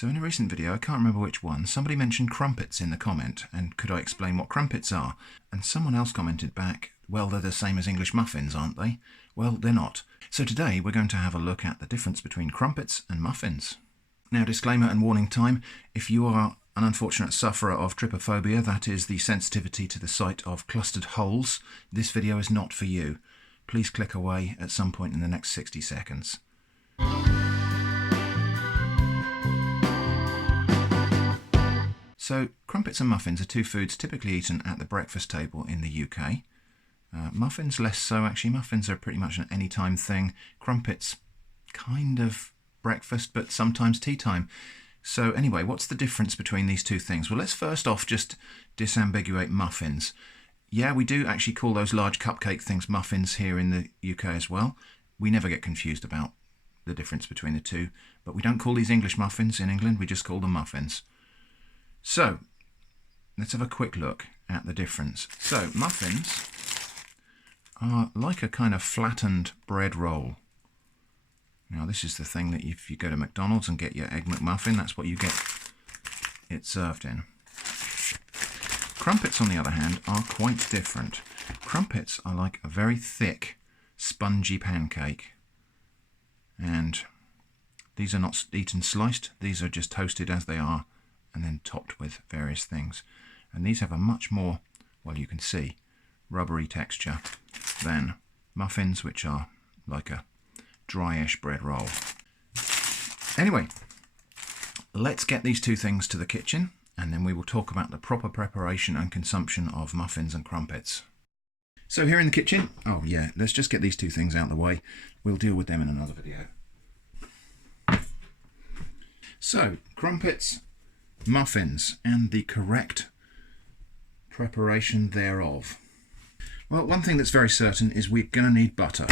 So in a recent video, I can't remember which one, somebody mentioned crumpets in the comment, and could I explain what crumpets are? And someone else commented back, well, they're the same as English muffins, aren't they? Well, they're not. So today we're going to have a look at the difference between crumpets and muffins. Now, disclaimer and warning time, if you are an unfortunate sufferer of trypophobia, that is the sensitivity to the sight of clustered holes, this video is not for you. Please click away at some point in the next 60 seconds. So, crumpets and muffins are two foods typically eaten at the breakfast table in the UK. Muffins less so, actually. Muffins are pretty much an anytime thing. Crumpets, kind of breakfast, but sometimes tea time. So anyway, what's the difference between these two things? Well, let's first off just disambiguate muffins. Yeah, we do actually call those large cupcake things muffins here in the UK as well. We never get confused about the difference between the two, but we don't call these English muffins in England, we just call them muffins. So, let's have a quick look at the difference. So, muffins are like a kind of flattened bread roll. Now, this is the thing that if you go to McDonald's and get your Egg McMuffin, that's what you get it served in. Crumpets, on the other hand, are quite different. Crumpets are like a very thick, spongy pancake. And these are not eaten sliced, these are just toasted as they are, and then topped with various things. And these have a much more, well, you can see, rubbery texture than muffins, which are like a dryish bread roll. Anyway, let's get these two things to the kitchen, and then we will talk about the proper preparation and consumption of muffins and crumpets. So here in the kitchen, oh yeah, let's just get these two things out of the way. We'll deal with them in another video. So, crumpets, muffins, and the correct preparation thereof. Well, one thing that's very certain is we're going to need butter.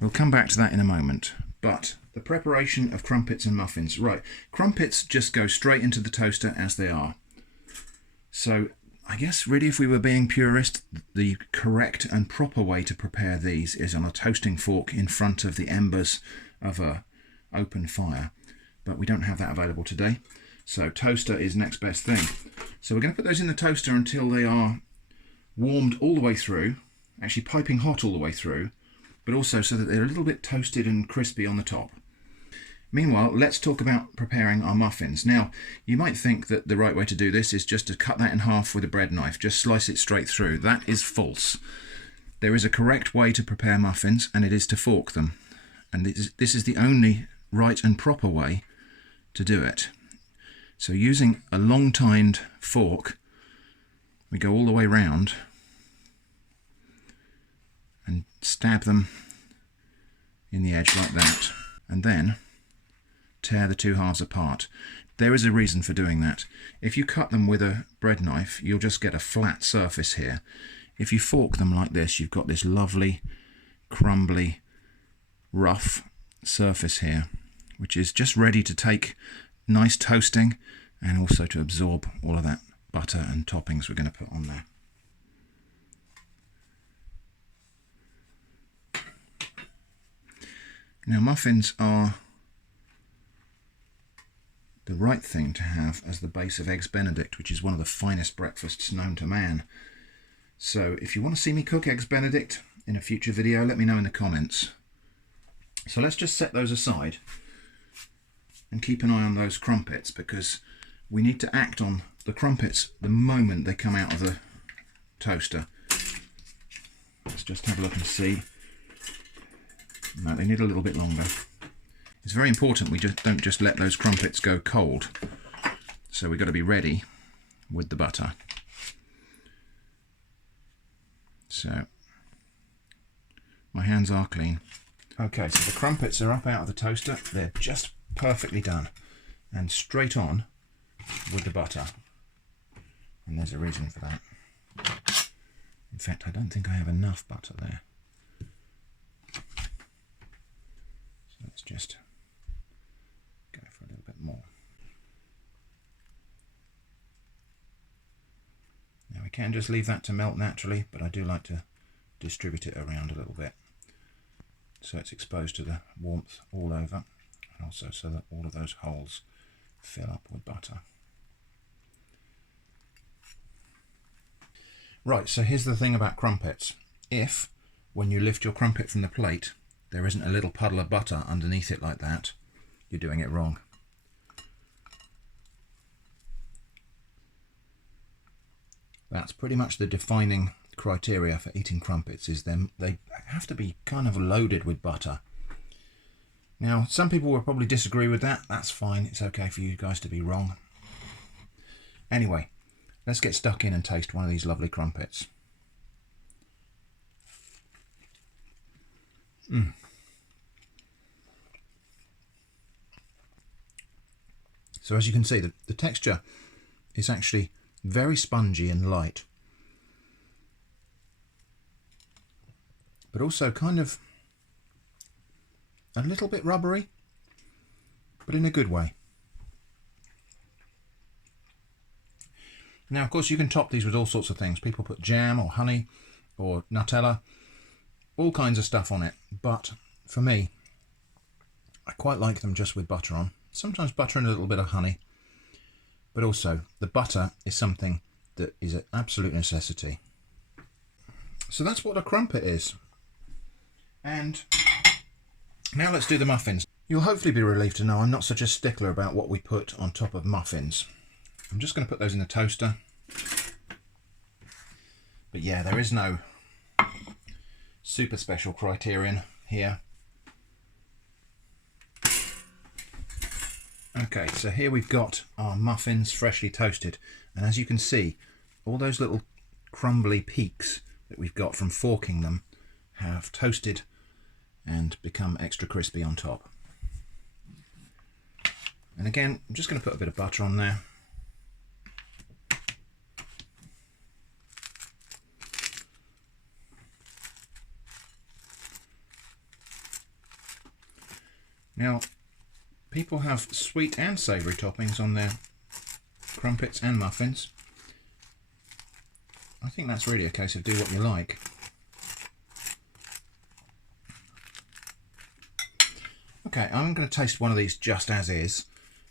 We'll come back to that in a moment. But the preparation of crumpets and muffins. Right, crumpets just go straight into the toaster as they are. So I guess really if we were being purist, the correct and proper way to prepare these is on a toasting fork in front of the embers of an open fire. But we don't have that available today. So toaster is next best thing. So we're going to put those in the toaster until they are warmed all the way through, actually piping hot all the way through, but also so that they're a little bit toasted and crispy on the top. Meanwhile, let's talk about preparing our muffins. Now, you might think that the right way to do this is just to cut that in half with a bread knife, just slice it straight through. That is false. There is a correct way to prepare muffins, and it is to fork them. And this is the only right and proper way to do it. So using a long-tined fork, we go all the way round and stab them in the edge like that, and then tear the two halves apart. There is a reason for doing that. If you cut them with a bread knife, you'll just get a flat surface here. If you fork them like this, you've got this lovely, crumbly, rough surface here, which is just ready to take nice toasting and also to absorb all of that butter and toppings we're going to put on there. Now, muffins are the right thing to have as the base of Eggs Benedict, which is one of the finest breakfasts known to man. So if you want to see me cook Eggs Benedict in a future video, let me know in the comments. So let's just set those aside and keep an eye on those crumpets, because we need to act on the crumpets the moment they come out of the toaster. Let's just have a look and see. No, they need a little bit longer. It's very important we don't just let those crumpets go cold. So we've got to be ready with the butter. So my hands are clean. Okay, so the crumpets are up out of the toaster. They're just perfectly done. And straight on with the butter. And there's a reason for that. In fact, I don't think I have enough butter there. So let's just go for a little bit more. Now we can just leave that to melt naturally, but I do like to distribute it around a little bit so it's exposed to the warmth all over, and also so that all of those holes fill up with butter. Right, so here's the thing about crumpets. If, when you lift your crumpet from the plate, there isn't a little puddle of butter underneath it like that, you're doing it wrong. That's pretty much the defining criteria for eating crumpets, is they have to be kind of loaded with butter. Now, some people will probably disagree with that. That's fine. It's okay for you guys to be wrong. Anyway, let's get stuck in and taste one of these lovely crumpets. So as you can see, the texture is actually very spongy and light, but also kind of a little bit rubbery, but in a good way. Now, of course, you can top these with all sorts of things. People put jam or honey or Nutella, all kinds of stuff on it. But for me, I quite like them just with butter on. Sometimes butter and a little bit of honey. But also, the butter is something that is an absolute necessity. So that's what a crumpet is. And now let's do the muffins. You'll hopefully be relieved to know I'm not such a stickler about what we put on top of muffins. I'm just going to put those in the toaster. But yeah, there is no super special criterion here. Okay, so here we've got our muffins freshly toasted. And as you can see, all those little crumbly peaks that we've got from forking them have toasted and become extra crispy on top. And again, I'm just going to put a bit of butter on there. Now, people have sweet and savoury toppings on their crumpets and muffins. I think that's really a case of do what you like. Okay, I'm going to taste one of these just as is,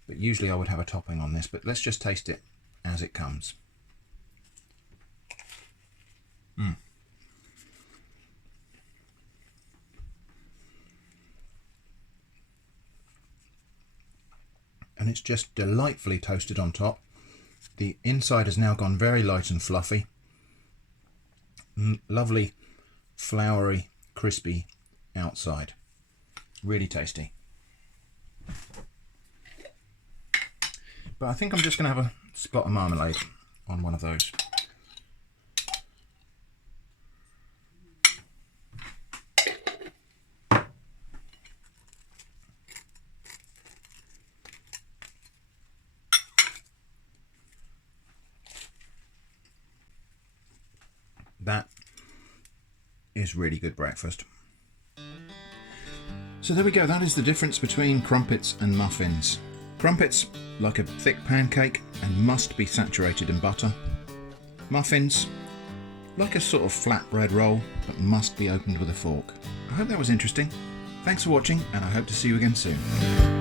but usually I would have a topping on this, but let's just taste it as it comes. And it's just delightfully toasted on top. The inside has now gone very light and fluffy. Lovely, floury, crispy outside. Really tasty. But I think I'm just going to have a spot of marmalade on one of those. That is really good breakfast. So there we go, that is the difference between crumpets and muffins. Crumpets, like a thick pancake and must be saturated in butter. Muffins, like a sort of flatbread roll, but must be opened with a fork. I hope that was interesting. Thanks for watching, and I hope to see you again soon.